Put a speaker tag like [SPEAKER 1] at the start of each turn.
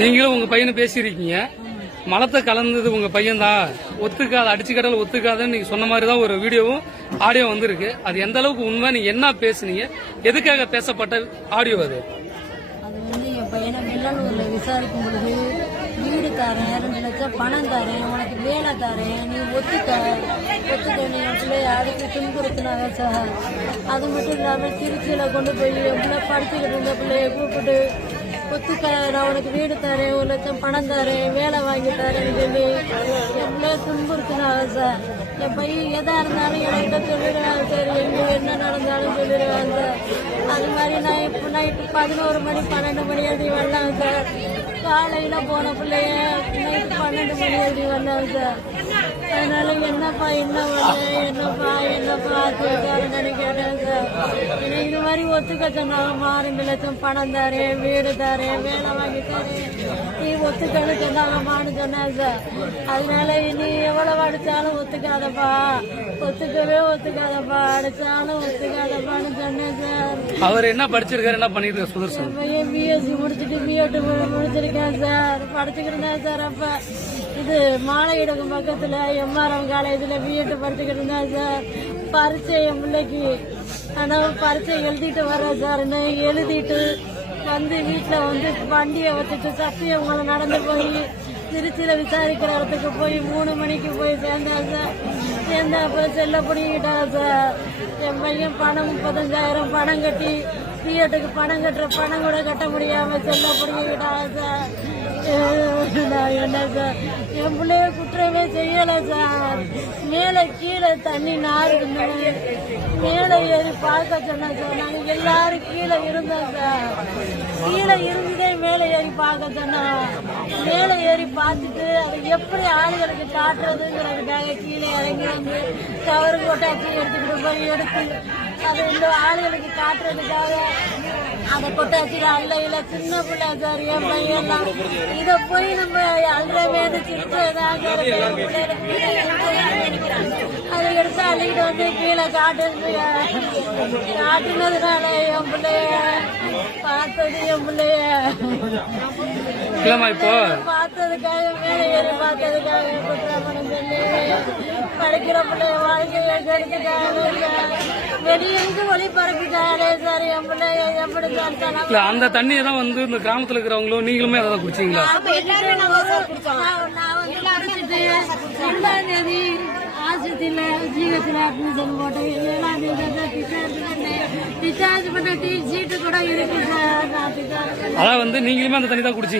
[SPEAKER 1] நீங்களும் உங்க பையனை பேசியிருக்கீங்க. மலத்தை கலந்தது உங்க பையன் தான் ஒத்துக்காத அடிச்சு கடல் ஒத்துக்காதுன்னு நீங்க சொன்ன மாதிரி தான் ஒரு வீடியோவும் ஆடியோ வந்திருக்கு. அது எந்த அளவுக்கு உண்மை நீங்க என்ன பேசுனீங்க எதுக்காக பேசப்பட்ட ஆடியோ அது?
[SPEAKER 2] அது வந்து என் பையனை வெள்ளலூர்ல விசாரிக்கும் பொழுது வீடு தரேன் ரெண்டு லட்சம் பணம் தரேன் உனக்கு வேலை தரேன் நீ ஒத்துக்க ஒத்துக்க நீ என் பிள்ளைய துன்புறுத்தினாங்க சார். அது மட்டும் இல்லாமல் திருச்சியில் கொண்டு போய் என் பிள்ளை படிச்சுக்கிட்டு இருந்த பிள்ளைய கூப்பிட்டு ஒத்துக்க நான் உனக்கு வீடு தரேன் ஒரு லட்சம் பணம் தரேன் வேலை வாங்கி தரேன்னு சொல்லி எவ்வளோ பிள்ளைய துன்புறுத்தினாங்க சார் என் பையன் எதாக இருந்தாலும் என்கிட்ட சொல்லிடுவாங்க சார் எங்கே என்ன நடந்தாலும் சொல்லிடுவாங்க சார். அது மாதிரி நான் இப்போ நைட்டு பதினோரு மணி பன்னெண்டு மணி எழுதி வரலாம் சார். காலையில போன பிள்ளைய பன்னெண்டு மணி எழுதி வந்தாங்க. சார் அதனால என்னப்பா என்ன பண்ண என்னப்பா என்னப்பா கேட்டாருன்னு கேட்டேன் சார் என்னை இது மாதிரி ஒத்துக்க சொன்னாங்க ரெண்டு லட்சம் பணம் தரேன் வீடு தரேன் வேலை வாங்கி தரேன். நீ ஒத்துக்கன்னு சொன்னாங்கம்மான்னு சார் அதனால நீ எவ்வளவு அடிச்சாலும் ஒத்துக்காதப்பா. ஒத்துக்கவே ஒத்துக்காதப்பா. அடிச்சாலும் ஒத்துக்காதப்பான்னு சொன்னேன் சார்
[SPEAKER 1] அவர் என்ன படிச்சிருக்காரு என்ன பண்ணிட்டு சுதர்சன்?
[SPEAKER 2] பையன் பிஎஸ்சி முடிச்சுட்டு பிஎட் முடிச்சிருக்கேன் சார். படிச்சுக்கிட்டு சார் அப்ப. இது மாலையிடகம் பக்கத்துல எம்ஆர்எம் காலேஜில் பிஎட் படிச்சுக்கிட்டு இருந்தேன் சார். பரீட்சை என் பிள்ளைக்கு ஆனால் பரீட்சை எழுதிட்டு வரேன் சார். இன்னும் எழுதிட்டு வந்து வீட்டில் வந்து வண்டியை வச்சுட்டு சத்தியமங்கலை நடந்து போய் திருச்சியில் விசாரிக்கிற இடத்துக்கு போய் மூணு மணிக்கு போய் சேர்ந்தேன் சார். சேர்ந்த அப்புறம் செல்ல பிடிக்கிட்டாங்க சார். என் பையன் பணம் முப்பத்தஞ்சாயிரம் பணம் கட்டி பிஎட்டுக்கு பணம் கட்டுற பணம் கூட கட்ட முடியாமல் செல்ல பிடிக்கிட்டாங்க சார். நான் என்ன சார் என் பிள்ளைய குற்றமே செய்யலை சார் மேலே கீழே தண்ணி நாறுது மேலே ஏறி பார்க்க சொன்னேன் சார் நாங்கள் எல்லாரும் கீழே இருந்தோம் சார் கீழே இருந்ததே மேலே ஏறி பார்க்க சொன்னோம் மேலே ஏறி பார்த்துட்டு அது எப்படி ஆளுகளுக்கு காட்டுறதுங்கிறதுக்காக கீழே இறங்கி வந்து கவரு கொட்டாச்சி எடுத்துக்கிட்டு போய் எடுத்து அதை இந்த ஆளுகளுக்கு காட்டுறதுக்காக அதை கொட்டாச்சியில் அல்லையில சின்ன பிள்ளை சார் என் பையன்லாம். இதை போய் நம்ம அல்றவேது சிரிச்சதாக அதை எடுத்து அள்ளிக்கிட்டு வந்து கீழே காட்டுறது காட்டுனதுனால என் பிள்ளைய பார்த்தது என் பிள்ளைய
[SPEAKER 1] இல்லம்மா இப்போ.
[SPEAKER 2] பார்த்ததுக்காக மேலே ஏறி பார்த்ததுக்காக குற்றமணம் சொல்லி படிக்கிற பிள்ளைய வாழ்க்கையை கெடுத்துக்காக
[SPEAKER 1] இல்ல அந்த தண்ணியை தான் வந்து இந்த கிராமத்துல இருக்கிறவங்களும் நீங்களுமே அதை தான் குடிச்சீங்களா?
[SPEAKER 2] ஆஸ்பத்திரியில ஜிஹெச்ல அட்மிஷன் டிஸ்சார்ஜ் பண்ண டீ சீட்டு கூட இருக்கு
[SPEAKER 1] அதான் வந்து நீங்களுமே அந்த தண்ணி தான் குடிச்சீங்க.